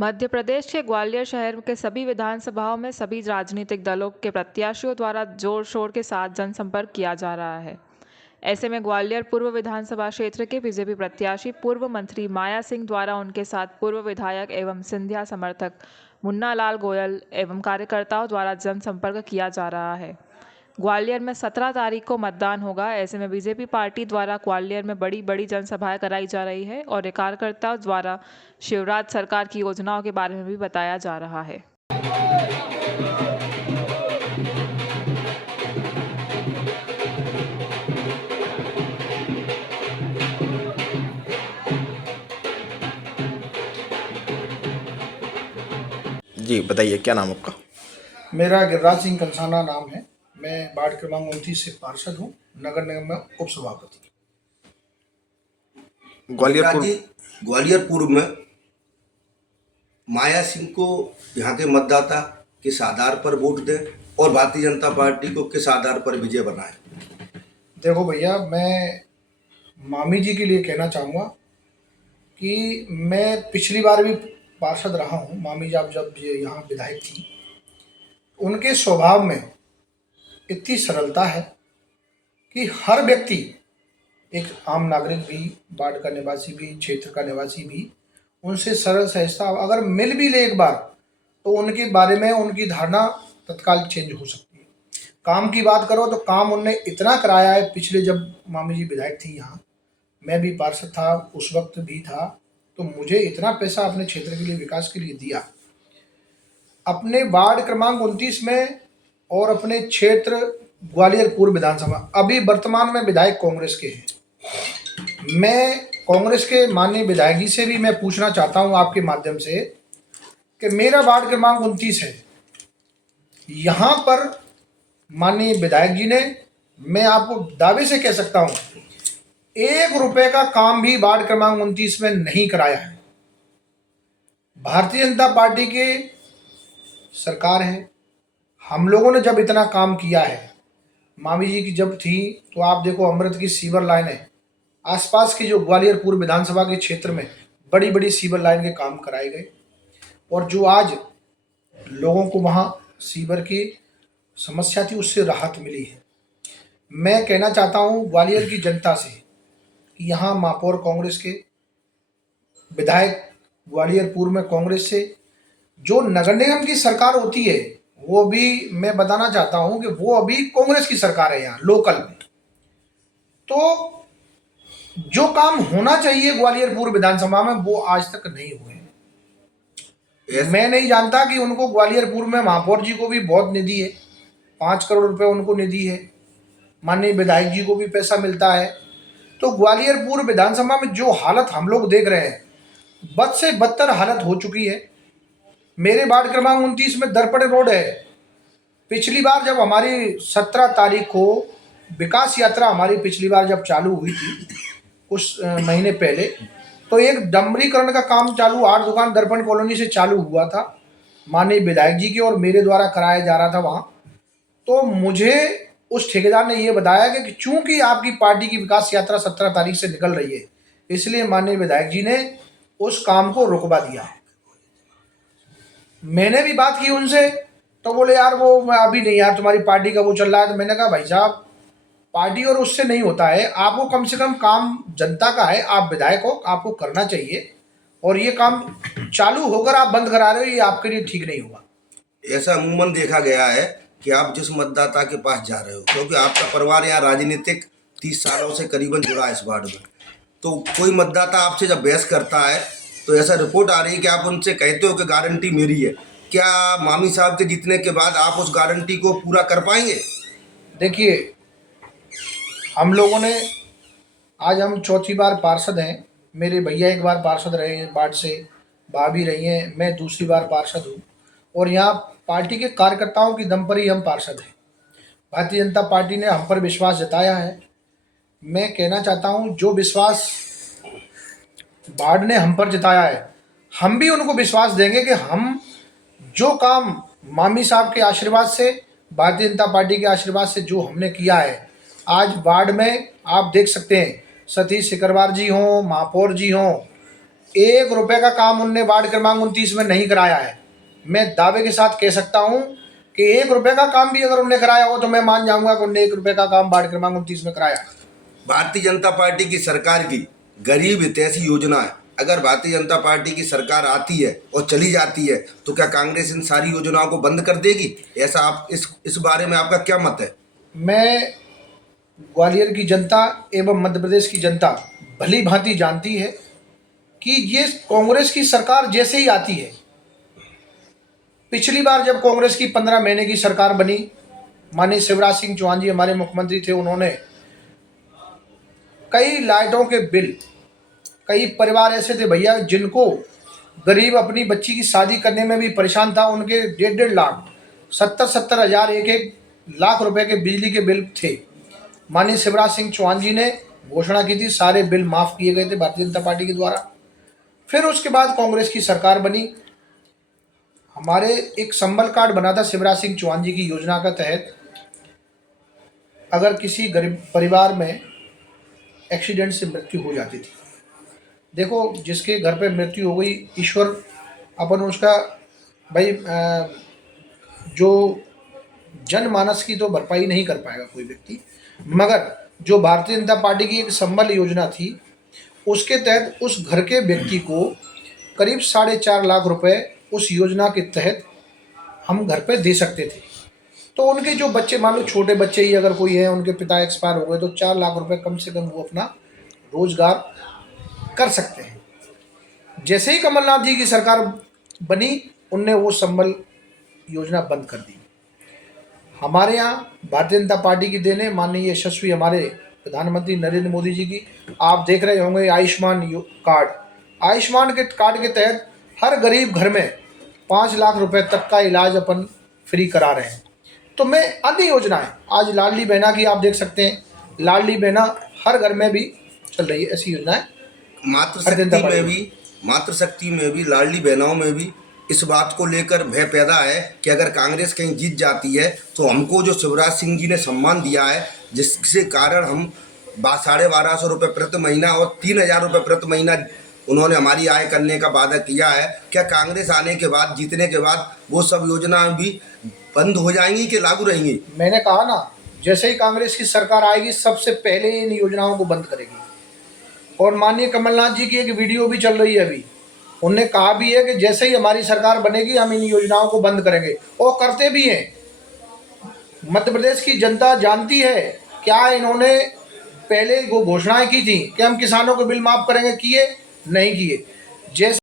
मध्य प्रदेश के ग्वालियर शहर के सभी विधानसभाओं में सभी राजनीतिक दलों के प्रत्याशियों द्वारा जोर शोर के साथ जनसंपर्क किया जा रहा है। ऐसे में ग्वालियर पूर्व विधानसभा क्षेत्र के बीजेपी प्रत्याशी पूर्व मंत्री माया सिंह द्वारा उनके साथ पूर्व विधायक एवं सिंधिया समर्थक मुन्ना लाल गोयल एवं कार्यकर्ताओं द्वारा जनसंपर्क किया जा रहा है। ग्वालियर में 17 तारीख को मतदान होगा। ऐसे में बीजेपी पार्टी द्वारा ग्वालियर में बड़ी बड़ी जनसभाएं कराई जा रही है और कार्यकर्ताओं द्वारा शिवराज सरकार की योजनाओं के बारे में भी बताया जा रहा है। जी बताइए, क्या नाम आपका? मेरा गिरिराज सिंह कंसाना नाम है। मैं वार्ड क्रमांक 29 से पार्षद हूँ, नगर निगम में उप सभापति। ग्वालियर पूर्व में माया सिंह को यहाँ के मतदाता किस आधार पर वोट दें और भारतीय जनता पार्टी को किस आधार पर विजय बनाएं? देखो भैया, मैं मामी जी के लिए कहना चाहूँगा कि मैं पिछली बार भी पार्षद रहा हूँ। मामी जी जब ये यहाँ विधायक थी, उनके स्वभाव में इतनी सरलता है कि हर व्यक्ति, एक आम नागरिक भी, वार्ड का निवासी भी, क्षेत्र का निवासी भी, उनसे सरल सहजता अगर मिल भी ले एक बार, तो उनके बारे में उनकी धारणा तत्काल चेंज हो सकती है। काम की बात करो तो काम उनने इतना कराया है। पिछले जब मामी जी विधायक थी यहाँ, मैं भी पार्षद था, उस वक्त भी था, तो मुझे इतना पैसा अपने क्षेत्र के लिए, विकास के लिए दिया। अपने वार्ड क्रमांक 29 में और अपने क्षेत्र ग्वालियर पूर्व विधानसभा, अभी वर्तमान में विधायक कांग्रेस के हैं। मैं कांग्रेस के माननीय विधायक जी से भी मैं पूछना चाहता हूं आपके माध्यम से कि मेरा वार्ड क्रमांक 29 है, यहाँ पर माननीय विधायक जी ने, मैं आपको दावे से कह सकता हूं, 1 रुपए का काम भी वार्ड क्रमांक 29 में नहीं कराया है। भारतीय जनता पार्टी के सरकार है, हम लोगों ने जब इतना काम किया है, मामी जी की जब थी, तो आप देखो अमृत की सीवर लाइन है, आसपास की जो ग्वालियर पूर्व विधानसभा के क्षेत्र में बड़ी बड़ी सीवर लाइन के काम कराए गए, और जो आज लोगों को वहाँ सीवर की समस्या थी, उससे राहत मिली है। मैं कहना चाहता हूँ ग्वालियर की जनता से कि यहाँ महापौर कांग्रेस के, विधायक ग्वालियर पूर्व में कांग्रेस से, जो नगर निगम की सरकार होती है, वो भी मैं बताना चाहता हूं कि वो अभी कांग्रेस की सरकार है यहाँ लोकल में। तो जो काम होना चाहिए ग्वालियर पूर्व विधानसभा में, वो आज तक नहीं हुए। मैं नहीं जानता कि उनको ग्वालियर पूर्व में महापौर जी को भी बहुत निधि है, 5 करोड़ रुपए उनको निधि है, माननीय विधायक जी को भी पैसा मिलता है। तो ग्वालियर पूर्व विधानसभा में जो हालत हम लोग देख रहे हैं, बद से बदतर हालत हो चुकी है। मेरे वार्ड क्रमांक 29 में दर्पण रोड है। पिछली बार जब हमारी 17 तारीख को विकास यात्रा हमारी पिछली बार जब चालू हुई थी, कुछ महीने पहले, तो एक डमरीकरण का काम चालू 8 दुकान दर्पण कॉलोनी से चालू हुआ था, माननीय विधायक जी के और मेरे द्वारा कराया जा रहा था वहाँ। तो मुझे उस ठेकेदार ने ये बताया कि चूंकि आपकी पार्टी की विकास यात्रा 17 तारीख से निकल रही है, इसलिए माननीय विधायक जी ने उस काम को रुकवा दिया है। मैंने भी बात की उनसे, तो बोले यार वो अभी नहीं यार, तुम्हारी पार्टी का वो चल रहा है। तो मैंने कहा भाई साहब, पार्टी और उससे नहीं होता है, आपको कम से कम काम जनता का है, आप विधायक हो, आपको करना चाहिए, और ये काम चालू होकर आप बंद करा रहे हो, ये आपके लिए ठीक नहीं होगा। ऐसा अमूमन देखा गया है कि आप जिस मतदाता के पास जा रहे हो, क्योंकि आपका परिवार यहाँ राजनीतिक 30 सालों से करीबन जुड़ा है इस वार्ड में, तो कोई मतदाता आपसे जब बहस करता है, तो ऐसा रिपोर्ट आ रही है कि आप उनसे कहते हो कि गारंटी मेरी है। क्या मामी साहब के जीतने के बाद आप उस गारंटी को पूरा कर पाएंगे? देखिए, हम लोगों ने, आज हम चौथी बार पार्षद हैं। मेरे भैया एक बार पार्षद रहे हैं वार्ड से, भाभी रही हैं, मैं दूसरी बार पार्षद हूँ, और यहाँ पार्टी के कार्यकर्ताओं की दम पर ही हम पार्षद हैं। भारतीय जनता पार्टी ने हम पर विश्वास जताया है। मैं कहना चाहता हूँ, जो विश्वास वार्ड ने हम पर जताया है, हम भी उनको विश्वास देंगे कि हम जो काम मामी साहब के आशीर्वाद से, भारतीय जनता पार्टी के आशीर्वाद से जो हमने किया है, आज वार्ड में आप देख सकते हैं, सतीश सिकरवार जी हों, महापौर जी हों, 1 रुपए का काम उनने वार्ड क्रमांक 29 में नहीं कराया है। मैं दावे के साथ कह सकता हूं कि 1 रुपए का काम भी अगर उनने कराया हो तो मैं मान जाऊंगा कि उनने 1 रुपए का काम वार्ड क्रमांक 29 में कराया। भारतीय जनता पार्टी की सरकार की गरीब हितैषी योजना है, अगर भारतीय जनता पार्टी की सरकार आती है और चली जाती है तो क्या कांग्रेस इन सारी योजनाओं को बंद कर देगी? ऐसा आप इस बारे में आपका क्या मत है? मैं ग्वालियर की जनता एवं मध्य प्रदेश की जनता भली भांति जानती है कि ये कांग्रेस की सरकार जैसे ही आती है, पिछली बार जब कांग्रेस की 15 महीने की सरकार बनी, माननीय शिवराज सिंह चौहान जी हमारे मुख्यमंत्री थे, उन्होंने कई लाइटों के बिल, कई परिवार ऐसे थे भैया जिनको गरीब अपनी बच्ची की शादी करने में भी परेशान था, उनके 1.5 लाख 70 हज़ार 1 लाख रुपए के बिजली के बिल थे। माननीय शिवराज सिंह चौहान जी ने घोषणा की थी, सारे बिल माफ़ किए गए थे भारतीय जनता पार्टी के द्वारा। फिर उसके बाद कांग्रेस की सरकार बनी, हमारे एक संबल कार्ड बना था शिवराज सिंह चौहान जी की योजना के तहत। अगर किसी गरीब परिवार में एक्सीडेंट से मृत्यु हो जाती थी, देखो जिसके घर पे मृत्यु हो गई, ईश्वर अपन उसका भाई जो जनमानस की तो भरपाई नहीं कर पाएगा कोई व्यक्ति, मगर जो भारतीय जनता पार्टी की एक संबल योजना थी उसके तहत उस घर के व्यक्ति को करीब 4.5 लाख रुपए उस योजना के तहत हम घर पे दे सकते थे। तो उनके जो बच्चे, मान लो छोटे बच्चे ही अगर कोई है, उनके पिता एक्सपायर हो गए, तो 4 लाख रुपए कम से कम वो अपना रोजगार कर सकते हैं। जैसे ही कमलनाथ जी की सरकार बनी, उनने वो संबल योजना बंद कर दी। हमारे यहाँ भारतीय जनता पार्टी की देन है, माननीय यशस्वी हमारे प्रधानमंत्री नरेंद्र मोदी जी की। आप देख रहे होंगे आयुष्मान कार्ड, आयुष्मान के कार्ड के तहत हर गरीब घर में 5 लाख रुपए तक का इलाज अपन फ्री करा रहे हैं। तो मैं अन्य योजनाएं, आज लाडली बहना की आप देख सकते हैं, लाडली बहना हर घर में भी चल रही है, ऐसी योजनाएं। मातृशक्ति में भी लाडली बहनाओं में भी इस बात को लेकर भय पैदा है कि अगर कांग्रेस कहीं जीत जाती है तो हमको जो शिवराज सिंह जी ने सम्मान दिया है, जिसके कारण हम 1250 रुपये प्रति महीना और 3000 रुपये प्रति महीना उन्होंने हमारी आय करने का वादा किया है, क्या कांग्रेस आने के बाद, जीतने के बाद वो सब योजनाएं भी बंद हो जाएंगी कि लागू रहेंगी? मैंने कहा ना, जैसे ही कांग्रेस की सरकार आएगी सबसे पहले इन योजनाओं को बंद करेगी। और माननीय कमलनाथ जी की एक वीडियो भी चल रही है अभी, उनने कहा भी है कि जैसे ही हमारी सरकार बनेगी हम इन योजनाओं को बंद करेंगे, और करते भी हैं। मध्य प्रदेश की जनता जानती है क्या इन्होंने पहले वो घोषणाएं की थी कि हम किसानों को बिल माफ़ करेंगे, किए नहीं किए। जैसे